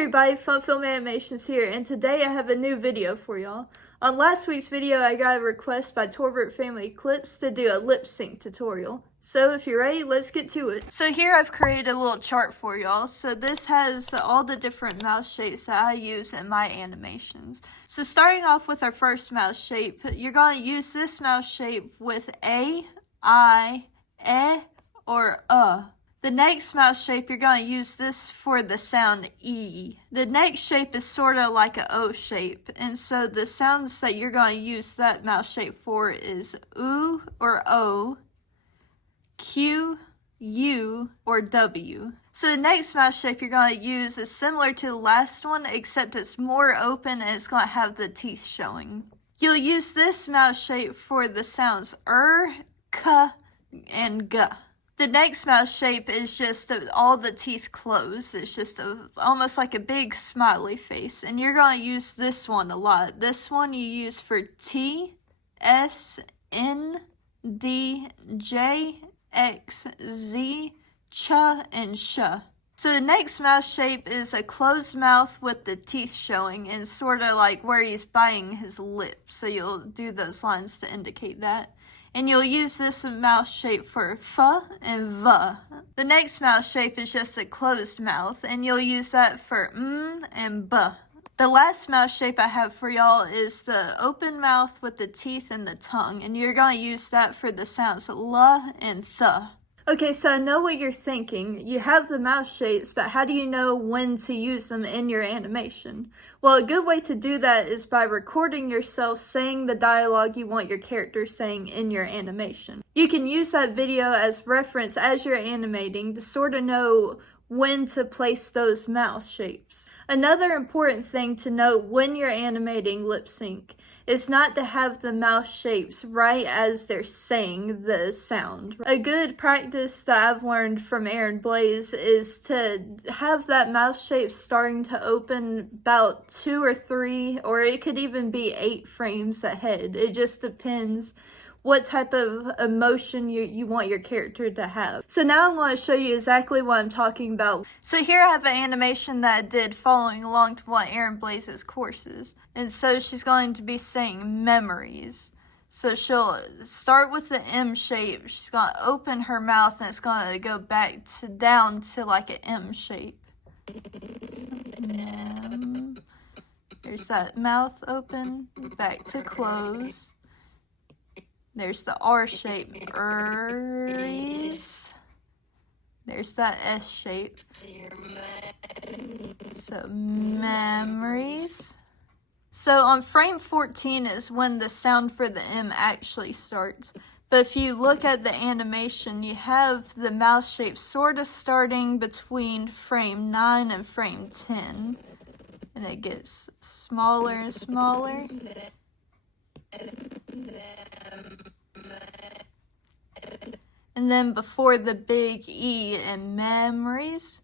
everybody, Fun Film Animations here, and today I have a new video for y'all. On last week's video, I got a request by Torbert Family Clips to do a lip sync tutorial. So if you're ready, let's get to it. So here I've created a little chart for y'all. So this has all the different mouse shapes that I use in my animations. So starting off with our first mouse shape, you're going to use this mouse shape with A, I, E, or The next mouse shape, you're going to use this for the sound E. The next shape is sort of like an O shape, and so the sounds that you're going to use that mouse shape for is U or O, Q, U, or W. So the next mouse shape you're going to use is similar to the last one, except it's more open and it's going to have the teeth showing. You'll use this mouse shape for the sounds K, and G. The next mouse shape is just all the teeth closed. It's just almost like a big smiley face. And you're going to use this one a lot. This one you use for T, S, N, D, J, X, Z, Ch, and Sh. So the next mouse shape is a closed mouth with the teeth showing, and sort of like where he's biting his lips. So you'll do those lines to indicate that. And you'll use this mouse shape for F and V. The next mouse shape is just a closed mouth, and you'll use that for M and B. The last mouse shape I have for y'all is the open mouth with the teeth and the tongue, and you're going to use that for the sounds L and Th. Okay, so I know what you're thinking. You have the mouse shapes, but how do you know when to use them in your animation? Well, a good way to do that is by recording yourself saying the dialogue you want your character saying in your animation. You can use that video as reference as you're animating to sort of know when to place those mouse shapes. Another important thing to note when you're animating lip sync is not to have the mouse shapes right as they're saying the sound. A good practice that I've learned from Aaron Blaze is to have that mouse shape starting to open about 2 or 3, or it could even be 8 frames ahead. It just depends what type of emotion you want your character to have. So now I'm going to show you exactly what I'm talking about. So here I have an animation that I did following along to one of Aaron Blaze's courses. And so she's going to be saying memories. So she'll start with the M shape. She's going to open her mouth and it's going to go back to down to like an M shape. There's that mouth open, back to close. There's the R shape, There's that S shape, so memories. So on frame 14 is when the sound for the M actually starts. But if you look at the animation, you have the mouse shape sort of starting between frame 9 and frame 10. And it gets smaller and smaller. And then before the big E in memories,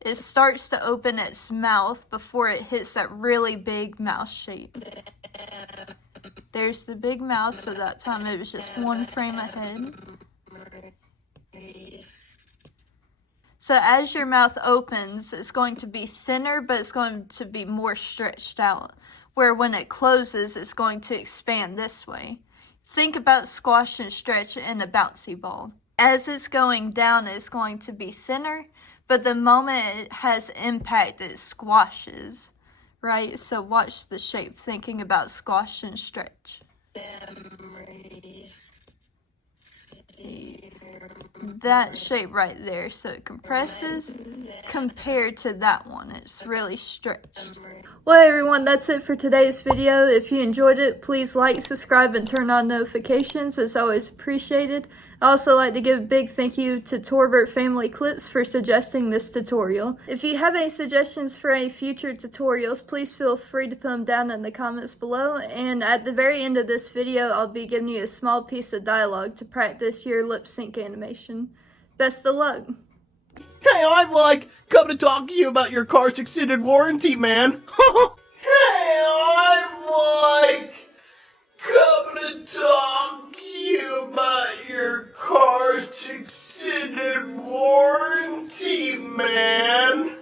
it starts to open its mouth before it hits that really big mouse shape. There's the big mouth, so that time it was just 1 frame ahead. So as your mouth opens, it's going to be thinner, but it's going to be more stretched out. Where when it closes, it's going to expand this way. Think about squash and stretch in a bouncy ball. As it's going down, it's going to be thinner, but the moment it has impact, it squashes, right? So watch the shape, thinking about squash and stretch. That shape right there, so it compresses compared to that one. It's really stretched. Well, everyone, that's it for today's video. If you enjoyed it, please like, subscribe, and turn on notifications. It's always appreciated. I also like to give a big thank you to Torbert Family Clips for suggesting this tutorial. If you have any suggestions for any future tutorials, please feel free to put them down in the comments below. And at the very end of this video, I'll be giving you a small piece of dialogue to practice your lip sync animation. Best of luck! Hey, I'm like, come to talk to you about your car's extended warranty, man. Hey, I'm like, come to talk to you about your car's extended warranty, man.